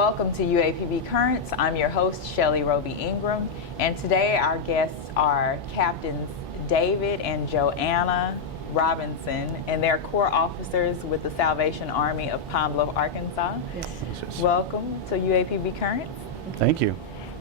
Welcome to UAPB Currents. I'm your host, Shelly Roby Ingram, and today our guests are Captains David and Joanna Robinson, and they're Corps officers with the Salvation Army of Pine Bluff, Arkansas. Yes. Welcome to UAPB Currents. Thank you.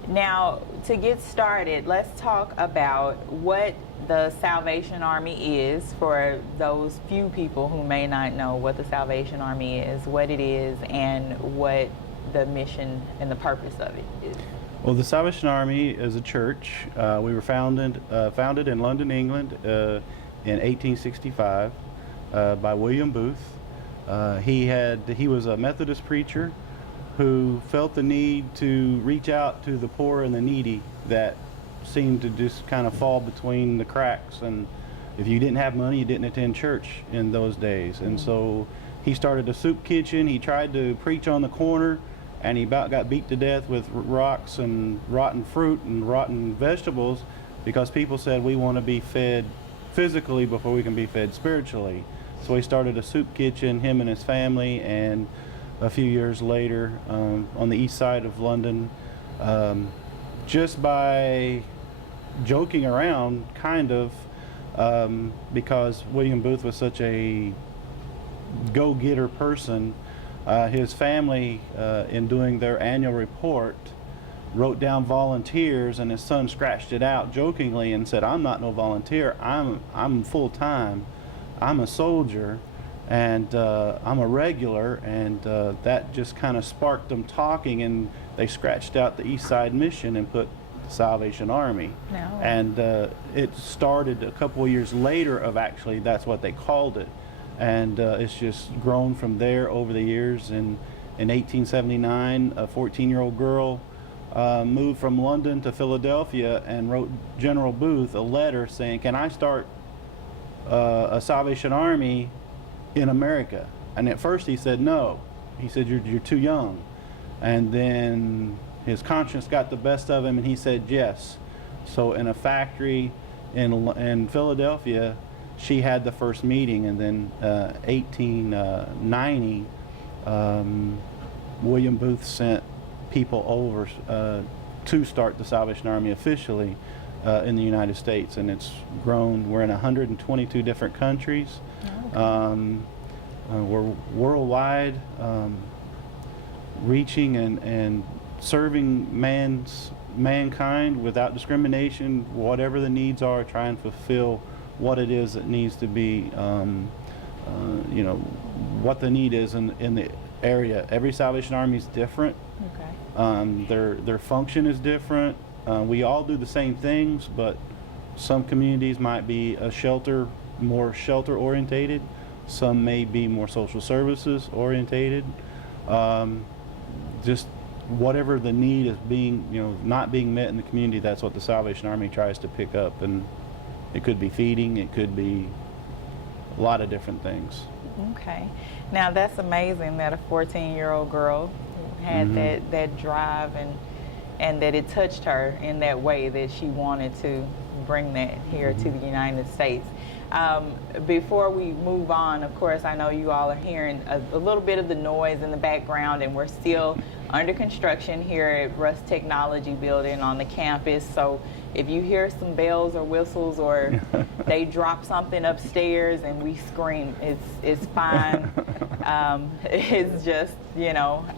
Now, to get started, let's talk about what the Salvation Army is for those few people who may not know what the Salvation Army is, what it is, and what the mission and the purpose of it is. Well, the Salvation Army is a church. We were founded in London, England in 1865 by William Booth. He was a Methodist preacher who felt the need to reach out to the poor and the needy that seemed to just kind of fall between the cracks. And if you didn't have money, you didn't attend church in those days. And so he started a soup kitchen. He tried to preach on the corner, and he about got beat to death with rocks and rotten fruit and rotten vegetables because people said we want to be fed physically before we can be fed spiritually. So he started a soup kitchen, him and his family, and a few years later on the east side of London, just by joking around, kind of, because William Booth was such a go-getter person, his family, in doing their annual report, wrote down volunteers, and his son scratched it out jokingly and said, "I'm not no volunteer. I'm full-time. I'm a soldier, and I'm a regular." And that just kind of sparked them talking, and they scratched out the East Side Mission and put Salvation Army. No. And it started a couple of years later of actually that's what they called it. And it's just grown from there over the years. And in 1879, a 14-year-old girl moved from London to Philadelphia and wrote General Booth a letter saying, "Can I start a Salvation Army in America?" And at first he said no. He said, you're too young. And then his conscience got the best of him, and he said yes. So in a factory in Philadelphia, she had the first meeting. And then 1890, William Booth sent people over to start the Salvation Army officially in the United States, and it's grown. We're in 122 different countries. Oh, okay. We're worldwide, reaching and serving mankind without discrimination, whatever the needs are, try and fulfill what it is that needs to be, what the need is in the area. Every Salvation Army is different. Okay. Their function is different. We all do the same things, but some communities might be more shelter orientated. Some may be more social services orientated. Just whatever the need is not being met in the community, that's what the Salvation Army tries to pick up. And it could be feeding, it could be a lot of different things. Okay. Now that's amazing that a 14-year-old girl had that drive and that it touched her in that way that she wanted to bring that here to the United States. Before we move on, of course, I know you all are hearing a little bit of the noise in the background, and we're still under construction here at Russ Technology Building on the campus. So if you hear some bells or whistles, or they drop something upstairs and we scream, it's fine. It's just,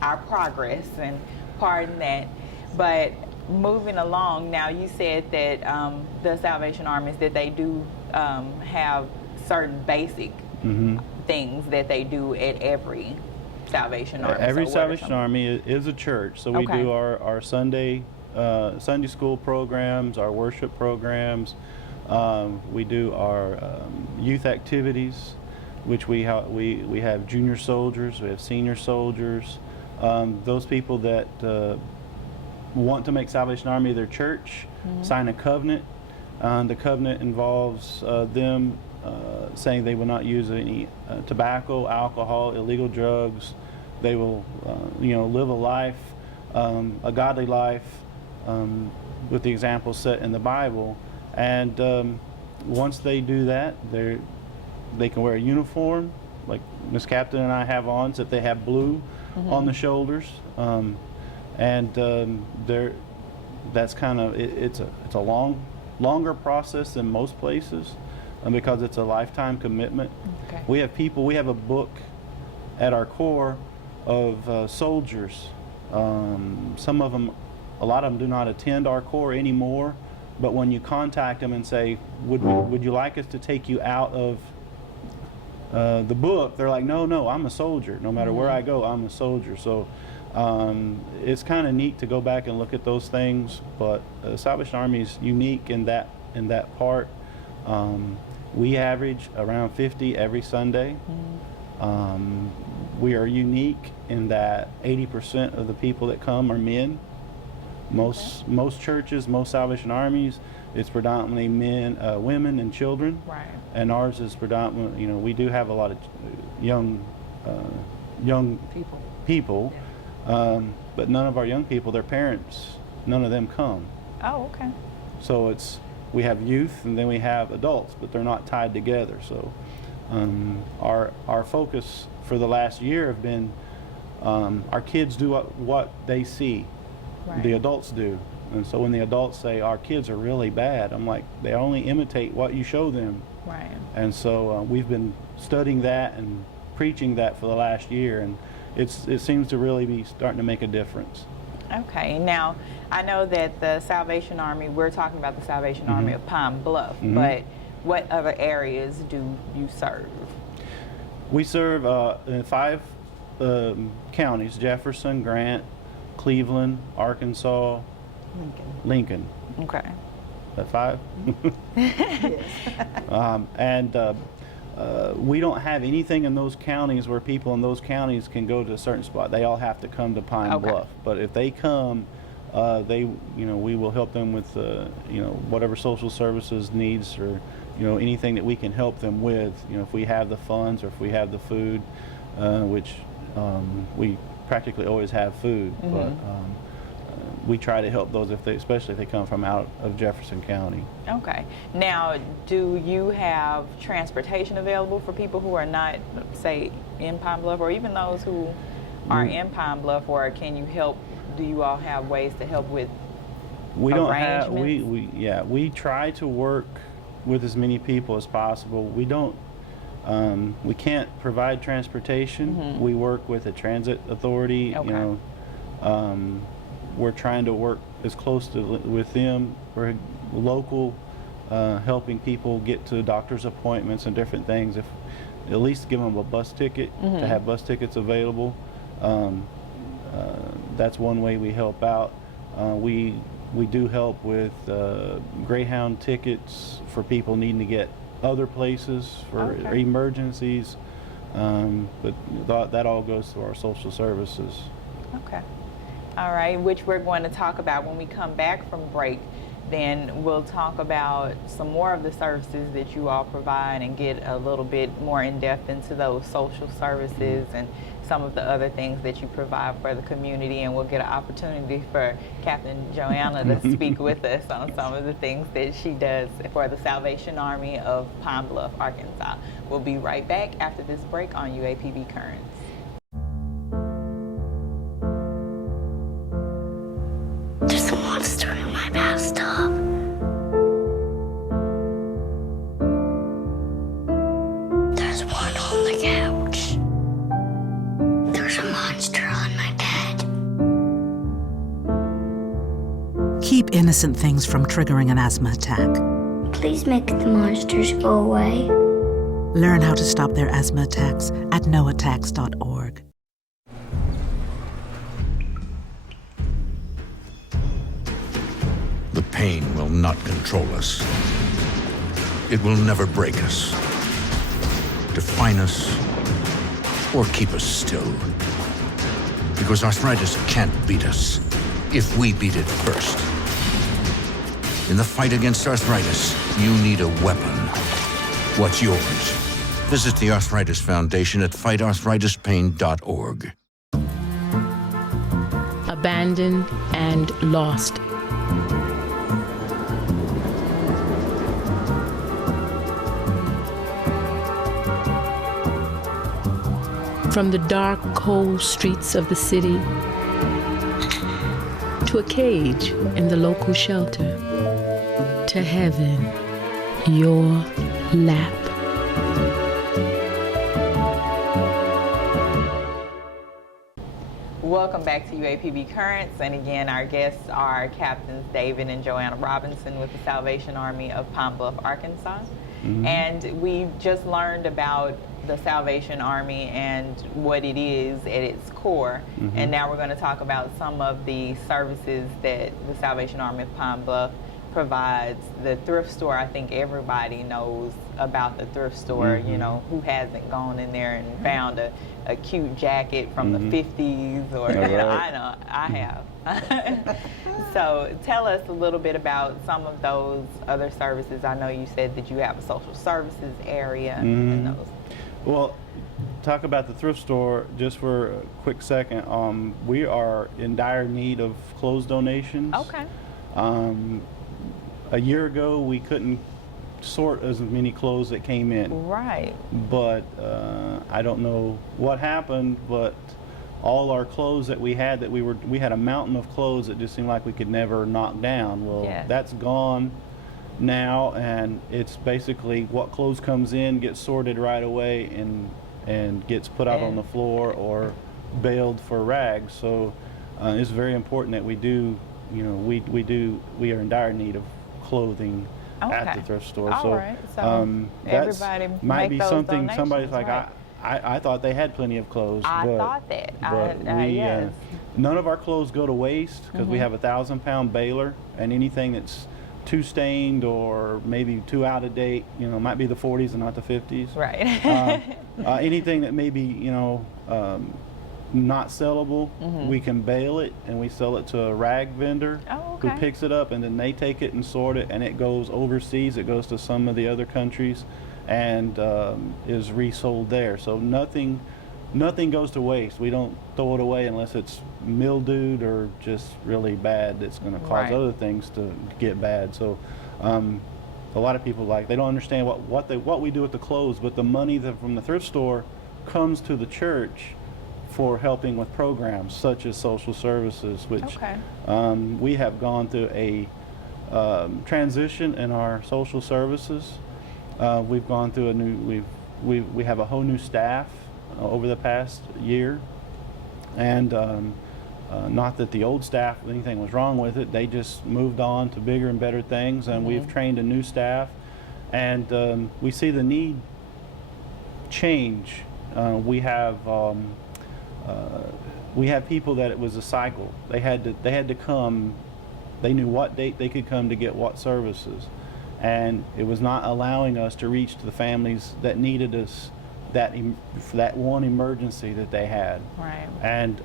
our progress, and pardon that. But moving along, now you said that the Salvation Armies, that they do have certain basic things that they do at every Salvation Army. Every Salvation Army is a church, so we do our Sunday school programs, our worship programs. We do our youth activities, which we have junior soldiers, we have senior soldiers. Those people that want to make Salvation Army their church sign a covenant. The covenant involves them saying they will not use any tobacco, alcohol, illegal drugs. They will, live a life, a godly life, with the examples set in the Bible. And once they do that, they can wear a uniform, like Miss Captain and I have on, so if they have blue on the shoulders. and that's kind of it's a longer process than most places, because it's a lifetime commitment. Okay. We have a book at our core of soldiers. Some of them, a lot of them do not attend our core anymore, but when you contact them and say, would you like us to take you out of the book, they're like, no, I'm a soldier. No matter where I go, I'm a soldier. So it's kind of neat to go back and look at those things, but the Salvation Army is unique in that part. We average around 50 every Sunday. We are unique in that 80% of the people that come are men. Most churches, most Salvation Armies, it's predominantly men, women, and children. Right. And ours is predominantly, we do have a lot of young people, but none of our young people, their parents, none of them come. Oh, okay. So we have youth and then we have adults, but they're not tied together. So our focus for the last year have been our kids do what they see. Right. The adults do. And so when the adults say our kids are really bad, I'm like, they only imitate what you show them. Right. And so we've been studying that and preaching that for the last year, and it seems to really be starting to make a difference. Okay. Now, I know that the Salvation Army, we're talking about the Salvation Army of Pine Bluff, but what other areas do you serve? We serve in 5 counties: Jefferson, Grant, Cleveland, Arkansas, Lincoln. Okay. That 5? Yes. We don't have anything in those counties where people in those counties can go to a certain spot. They all have to come to Pine Bluff. But if they come, we will help them with whatever social services needs, or anything that we can help them with. If we have the funds or if we have the food, which we practically always have food, but we try to help those especially if they come from out of Jefferson County. Okay. Now, do you have transportation available for people who are not, say, in Pine Bluff, or even those who are in Pine Bluff, or can you help? Do you all have ways to help with arrangements? We try to work with as many people as possible. We can't provide transportation. We work with a transit authority. Okay. We're trying to work as close with them. We're local, helping people get to doctor's appointments and different things. If at least give them a bus ticket, to have bus tickets available. That's one way we help out. We do help with Greyhound tickets for people needing to get other places for emergencies, but that all goes to our social services. Okay. All right, which we're going to talk about when we come back from break. Then we'll talk about some more of the services that you all provide and get a little bit more in depth into those social services and some of the other things that you provide for the community, and we'll get an opportunity for Captain Joanna to speak with us on some of the things that she does for the Salvation Army of Pine Bluff, Arkansas. We'll be right back after this break on UAPB Currents. There's a monster in my bathtub. There's one on the couch. There's a monster on my bed. Keep innocent things from triggering an asthma attack. Please make the monsters go away. Learn how to stop their asthma attacks at noattacks.org. The pain will not control us. It will never break us, define us, or keep us still. Because arthritis can't beat us if we beat it first. In the fight against arthritis, you need a weapon. What's yours? Visit the Arthritis Foundation at fightarthritispain.org. Abandoned and lost. From the dark, cold streets of the city to a cage in the local shelter, to heaven, your lap. Welcome back to UAPB Currents, and again our guests are Captains David and Joanna Robinson with the Salvation Army of Pine Bluff, Arkansas. And we just learned about the Salvation Army and what it is at its core, and now we're going to talk about some of the services that the Salvation Army of Pine Bluff provides. The thrift store, I think everybody knows about the thrift store. You know, who hasn't gone in there and found a cute jacket from the 50s, or you know, I know I have. So tell us a little bit about some of those other services. I know you said that you have a social services area and those. Well, talk about the thrift store just for a quick second. We are in dire need of clothes donations. Okay. A year ago, we couldn't sort as many clothes that came in. Right. But I don't know what happened, but all our clothes that we had, we had a mountain of clothes that just seemed like we could never knock down. Well, that's gone now, and it's basically what clothes comes in gets sorted right away and gets put out on the floor or baled for rags. So it's very important that we do, you know, we are in dire need of clothing at the thrift store. All right. So everybody might be those something donations, somebody's like, right. I thought they had plenty of clothes. I but, thought that. But Yes. none of our clothes go to waste because we have a 1,000-pound baler, and anything that's too stained or maybe too out of date, you know, might be the 40s and not the 50s. Right. Anything that may be, you know, not sellable, we can bale it and we sell it to a rag vendor who picks it up, and then they take it and sort it, and it goes overseas. It goes to some of the other countries and is resold there. So nothing goes to waste. We don't throw it away unless it's mildewed or just really bad that's going to cause other things to get bad. So a lot of people, like, they don't understand what we do with the clothes, but the money from the thrift store comes to the church for helping with programs such as social services, which we have gone through a transition in our social services. We've gone through we have a whole new staff over the past year, and not that the old staff, anything was wrong with it, they just moved on to bigger and better things, and we've trained a new staff, and we see the need change. We have people that it was a cycle. They had to come. They knew what date they could come to get what services, and it was not allowing us to reach to the families that needed us for that one emergency that they had. Right. And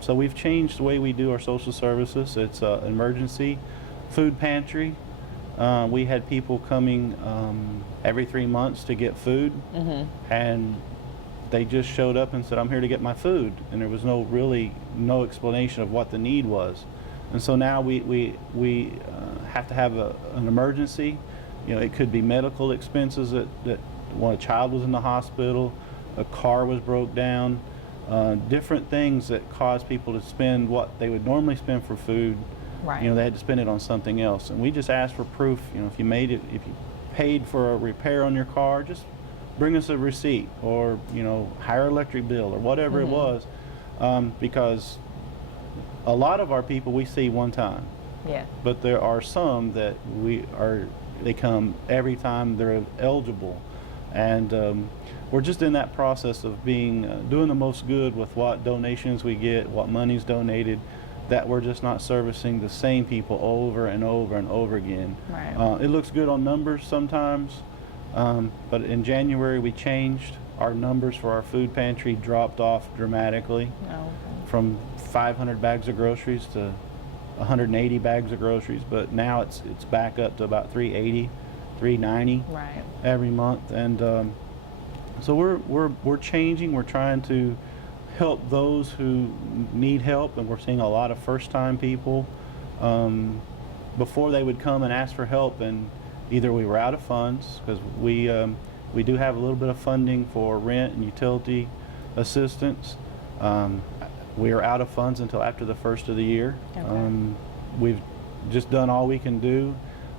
so we've changed the way we do our social services. It's emergency food pantry. We had people coming every 3 months to get food, and they just showed up and said, "I'm here to get my food," and there was no explanation of what the need was. And so now we have to have an emergency. You know, it could be medical expenses that when a child was in the hospital, a car was broke down, different things that cause people to spend what they would normally spend for food. Right. You know, they had to spend it on something else. And we just asked for proof. You know, if you paid for a repair on your car, just bring us a receipt, or, you know, higher electric bill or whatever it was, because a lot of our people we see one time. Yeah. But there are some that they come every time they're eligible, and we're just in that process of doing the most good with what donations we get, what money's donated, that we're just not servicing the same people over and over and over again. Right. It looks good on numbers sometimes, but in January we changed. Our numbers for our food pantry dropped off dramatically, from 500 bags of groceries to 180 bags of groceries, but now it's back up to about 380, 390 every month, and so we're changing. We're trying to help those who need help, and we're seeing a lot of first-time people. Before they would come and ask for help, and either we were out of funds, because we do have a little bit of funding for rent and utility assistance. We are out of funds until after the first of the year. Okay. We've just done all we can do.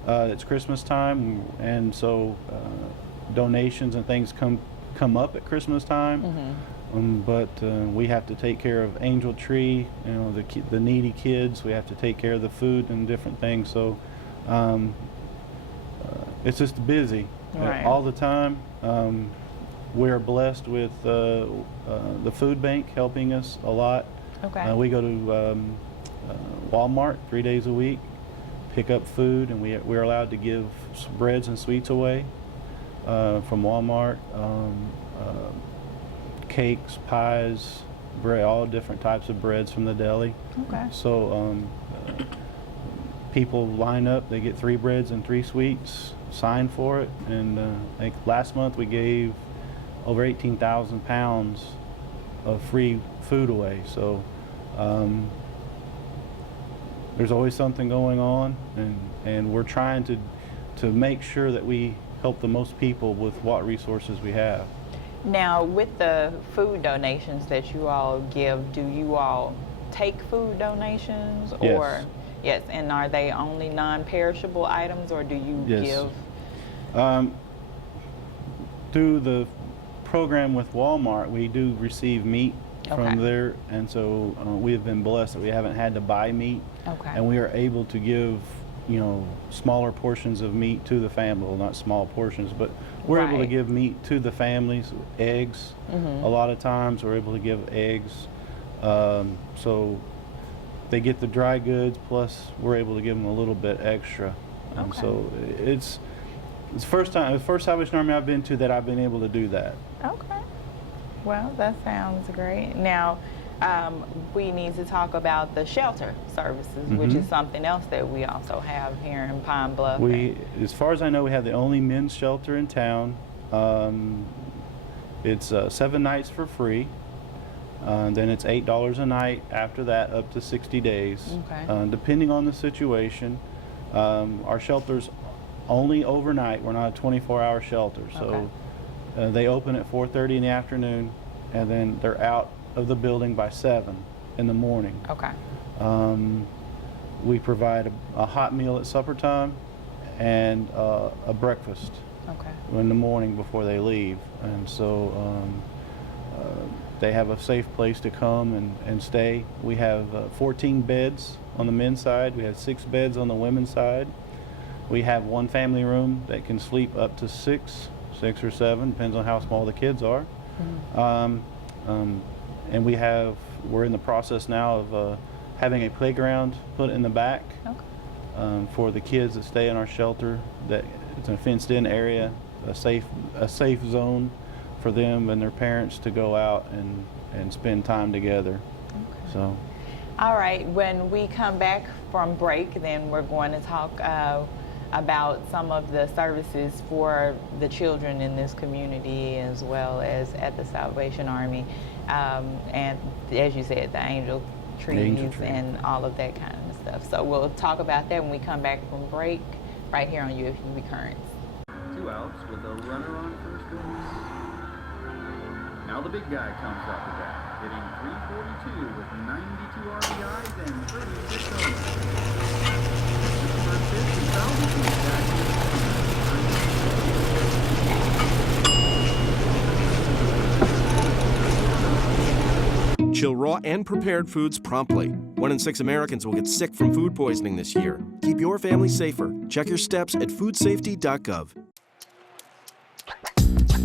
It's Christmas time, and so donations and things come up at Christmas time. But we have to take care of Angel Tree, the needy kids. We have to take care of the food and different things. So it's just busy all the time. We're blessed with the food bank helping us a lot. Okay. We go to Walmart 3 days a week, pick up food, and we're allowed to give breads and sweets away from Walmart. Cakes, pies, bread, all different types of breads from the deli. Okay. So people line up, they get 3 breads and 3 sweets, sign for it, and I think last month we gave over 18,000 pounds of free food away. So there's always something going on, and we're trying to make sure that we help the most people with what resources we have. Now, with the food donations that you all give, do you all take food donations? Yes. Or yes, and are they only non-perishable items, or do you Yes. give? Through the program with Walmart, we do receive meat Okay. from there, and so we have been blessed that we haven't had to buy meat, Okay. and we are able to give smaller portions of meat to the family. Well, not small portions, but we're able to Right. give meat to the families. Eggs, a lot of times we're able to give eggs, so they get the dry goods, plus we're able to give them a little bit extra. And Okay. so it's the first Salvation Army I've been to that I've been able to do that. Okay. Well, that sounds great. Now, we need to talk about the shelter services, which is something else that we also have here in Pine Bluff. As far as I know, we have the only men's shelter in town. It's 7 nights for free. Then it's $8 a night after that, up to 60 days. Okay. Depending on the situation. Our shelter's only overnight. We're not a 24-hour shelter. So they open at 4:30 in the afternoon, and then they're out of the building by 7 in the morning. Okay. We provide a hot meal at supper time and a breakfast Okay. in the morning before they leave. And so they have a safe place to come and stay. We have 14 beds on the men's side. We have 6 beds on the women's side. We have 1 family room that can sleep up to 6 or 7, depends on how small the kids are. And we're in the process now of having a playground put in the back for the kids that stay in our shelter. That it's a fenced-in area, a safe zone for them and their parents to go out and spend time together. So. All right. When we come back from break, then we're going to talk about some of the services for the children in this community, as well as at the Salvation Army, and as you said, the Angel Trees and all of that kind of stuff. So we'll talk about that when we come back from break, right here on UAPB Currents. 2 outs with a runner on first base. Now the big guy comes up to bat, hitting .342 with 92 RBIs and 36 homers. Chill raw and prepared foods promptly. 1 in 6 Americans will get sick from food poisoning this year. Keep your family safer. Check your steps at foodsafety.gov.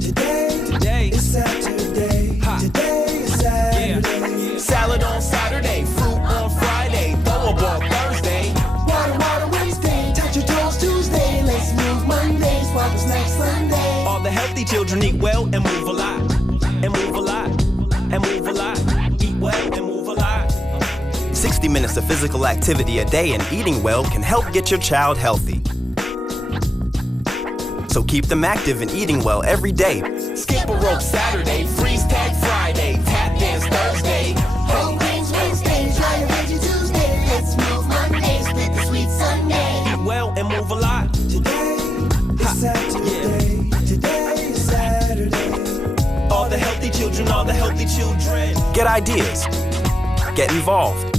Today is Saturday. Today is Saturday. Yeah. Salad on Saturday, fruit on Friday, throw a ball Thursday. Water Wednesday, touch your toes Tuesday. Let's move Monday, swap snacks Sunday. All the healthy children eat well and move a lot. And move a lot. And move a lot. Eat well and move a lot. 60 minutes of physical activity a day and eating well can help get your child healthy. So keep them active and eating well every day. Skip a rope Saturday, freeze tag Friday, tap dance Thursday. Whole grains Wednesday, try a veggie Tuesday. Let's move Monday, split the sweet Sunday. Eat well and move a lot. Today is Saturday. Yeah. Today is Saturday. All the healthy children, all the healthy children. Get ideas. Get involved.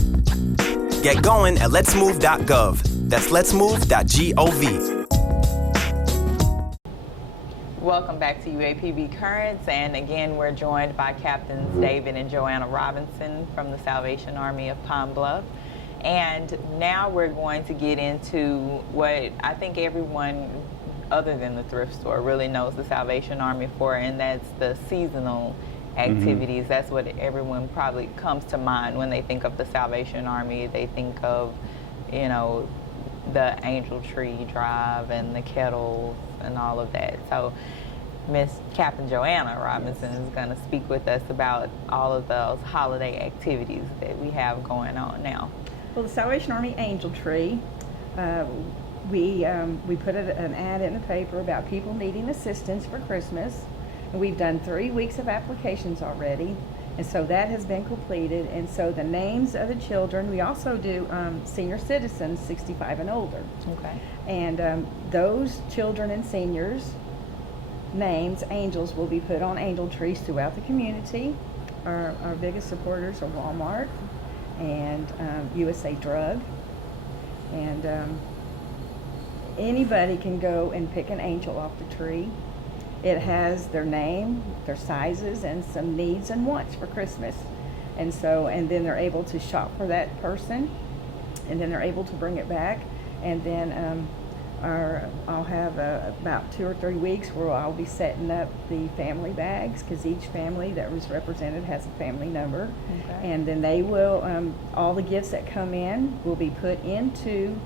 Get going at letsmove.gov. That's letsmove.gov. Welcome back to UAPB Currents, and again we're joined by Captains David and Joanna Robinson from the Salvation Army of Pine Bluff. And now we're going to get into what I think everyone other than the thrift store really knows the Salvation Army for, and that's the seasonal activities. That's what everyone probably comes to mind when they think of the Salvation Army. They think of, you know, the Angel Tree Drive and the kettles and all of that. So Miss Captain Joanna Robinson is going to speak with us about all of those holiday activities that we have going on now. Well, the Salvation Army Angel Tree, we put an ad in the paper about people needing assistance for Christmas. And we've done 3 weeks of applications already, and so that has been completed. And so the names of the children, we also do senior citizens 65 and older. Okay. And those children and seniors' names, angels, will be put on angel trees throughout the community. Our biggest supporters are Walmart and USA Drug. And anybody can go and pick an angel off the tree. It has their name, their sizes, and some needs and wants for Christmas. And then they're able to shop for that person, and then they're able to bring it back. And then I'll have about 2 or 3 weeks where I'll be setting up the family bags, because each family that was represented has a family number. Okay. And then they will, all the gifts that come in will be put into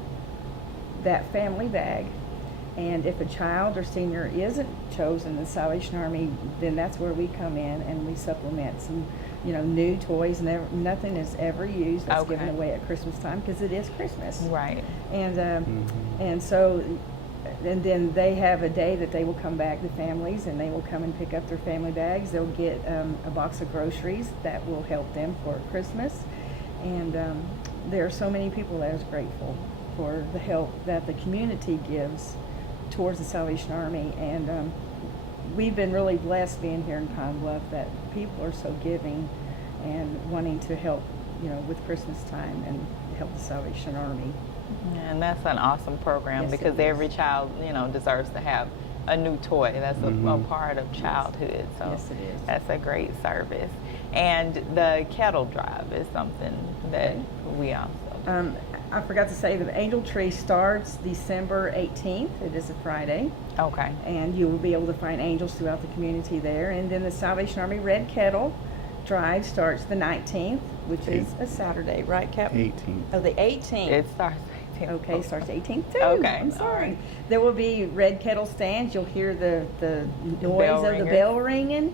that family bag. And if a child or senior isn't chosen in the Salvation Army, then that's where we come in and we supplement some, new toys. Nothing is ever used that's given away at Christmas time, because it is Christmas. Right. And then they have a day that they will come back, the families, and they will come and pick up their family bags. They'll get a box of groceries that will help them for Christmas. And there are so many people that is grateful for the help that the community gives towards the Salvation Army, and we've been really blessed being here in Pine Bluff that people are so giving and wanting to help, with Christmas time and help the Salvation Army. And that's an awesome program, Yes, because every child, deserves to have a new toy. That's a part of childhood. So Yes, it is. That's a great service. And the kettle drive is something that we also do. I forgot to say the Angel Tree starts December 18th. It is a Friday. Okay. And you will be able to find angels throughout the community there. And then the Salvation Army Red Kettle Drive starts the 19th, which is a Saturday, right, Captain? 18th. Oh, the 18th. It starts 18th. Okay, starts 18th too. Okay, I'm sorry. all right. There will be red kettle stands. You'll hear the noise bell of the ringer. bell ringing.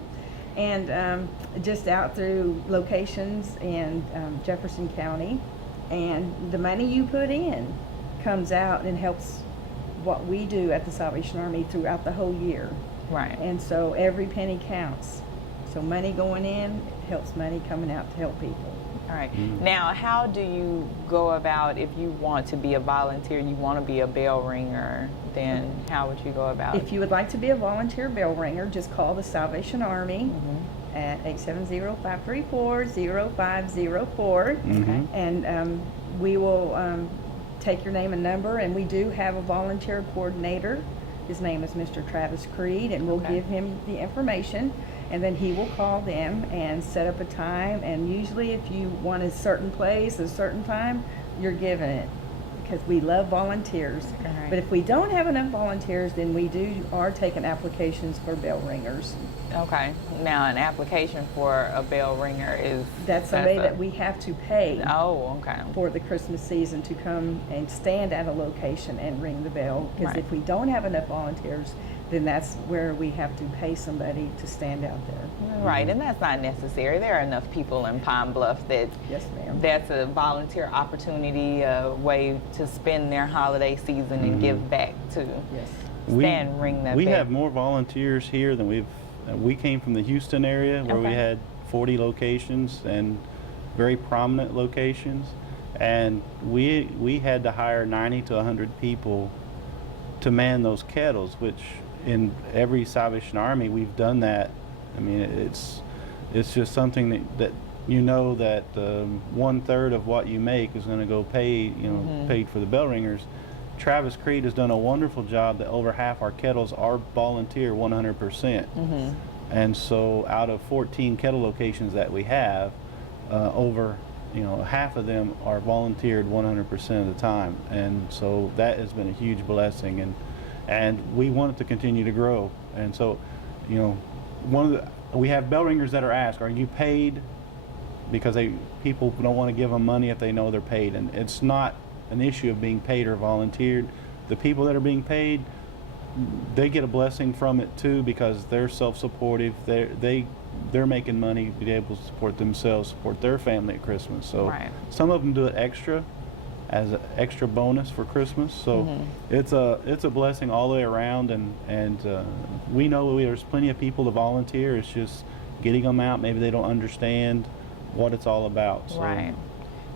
And just out through locations in Jefferson County. And the money you put in comes out and helps what we do at the Salvation Army throughout the whole year. Right. And so every penny counts. So money going in helps money coming out to help people. All right. Now, how do you go about, if you want to be a volunteer, you want to be a bell ringer, then how would you go about it? If you would like to be a volunteer bell ringer, just call the Salvation Army at 870-534-0504. And we will take your name and number, and we do have a volunteer coordinator. His name is Mr. Travis Creed, and we'll give him the information, and then he will call them and set up a time. And usually if you want a certain place, a certain time, you're given it, because we love volunteers. Right. But if we don't have enough volunteers, then we are taking applications for bell ringers. Okay. Now, an application for a bell ringer is... That's somebody that we have to pay for the Christmas season to come and stand at a location and ring the bell. Because if we don't have enough volunteers, then that's where we have to pay somebody to stand out there. Right, and that's not necessary. There are enough people in Pine Bluff that that's a volunteer opportunity, a way to spend their holiday season and give back to stand, ring that We bell. have more volunteers here than we came from the Houston area, where we had 40 locations and very prominent locations, and we had to hire 90 to 100 people to man those kettles, which in every Salvation Army we've done that. I mean, it's just something that you know that 1/3 of what you make is going to go paid for the bell ringers. Travis Creed has done a wonderful job that over half our kettles are volunteer 100%. And so out of 14 kettle locations that we have, over half of them are volunteered 100% of the time. And so that has been a huge blessing, and we want it to continue to grow. And so, we have bell ringers that are asked, are you paid? Because people don't want to give them money if they know they're paid, and it's not an issue of being paid or volunteered. The people that are being paid, they get a blessing from it too, because they're self-supportive. They're making money to be able to support themselves, support their family at Christmas. So some of them do it extra as an extra bonus for Christmas. So it's a blessing all the way around, and we know there's plenty of people to volunteer. It's just getting them out. Maybe they don't understand what it's all about. So.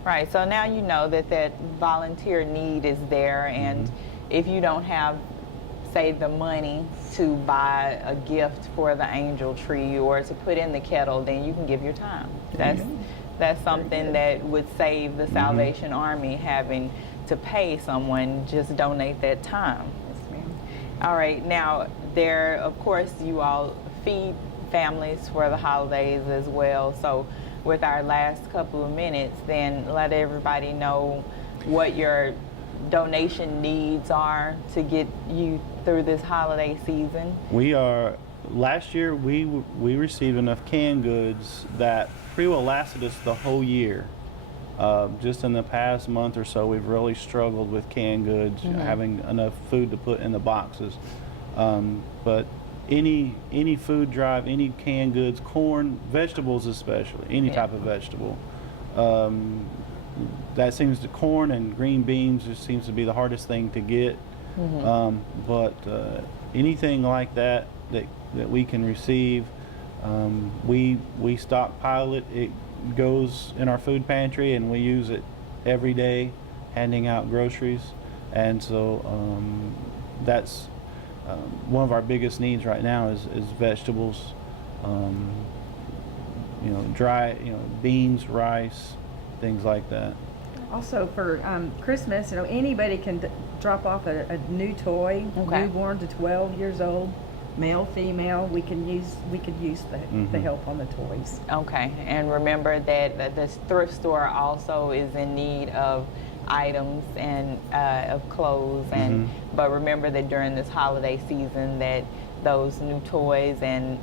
Right. So now you know that volunteer need is there, and if you don't have, say, the money to buy a gift for the angel tree or to put in the kettle, then you can give your time. That's something that would save the Salvation Army having to pay someone. Just donate that time. All right. Now, of course, you all feed families for the holidays as well. So with our last couple of minutes, then let everybody know what your donation needs are to get you through this holiday season. Last year we received enough canned goods that pretty well lasted us the whole year. Just in the past month or so, we've really struggled with canned goods, having enough food to put in the boxes. But any food drive, any canned goods, corn, vegetables especially, any type of vegetable. Corn and green beans just seems to be the hardest thing to get. But anything like that we can receive, we stockpile it. It goes in our food pantry, and we use it every day, handing out groceries. And so that's one of our biggest needs right now is vegetables, dry, beans, rice, things like that. Also for Christmas, anybody can drop off a new toy, newborn to 12 years old, male, female. We could use the help on the toys. Okay, and remember that this thrift store also is in need of items and of clothes, but remember that during this holiday season that those new toys and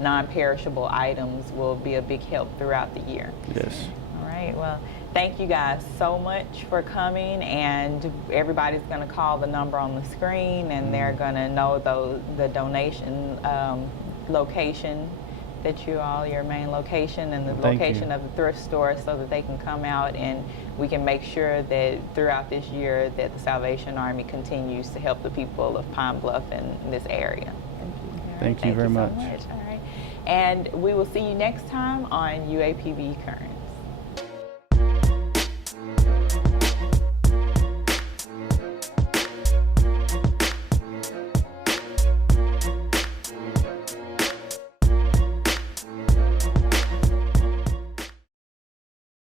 non-perishable items will be a big help throughout the year. Yes. All right, well, thank you guys so much for coming, and everybody's going to call the number on the screen, and they're going to know the donation location your main location, and the location of the thrift store, so that they can come out and we can make sure that throughout this year that the Salvation Army continues to help the people of Pine Bluff and this area. Thank you very much. All right. And we will see you next time on UAPB Current.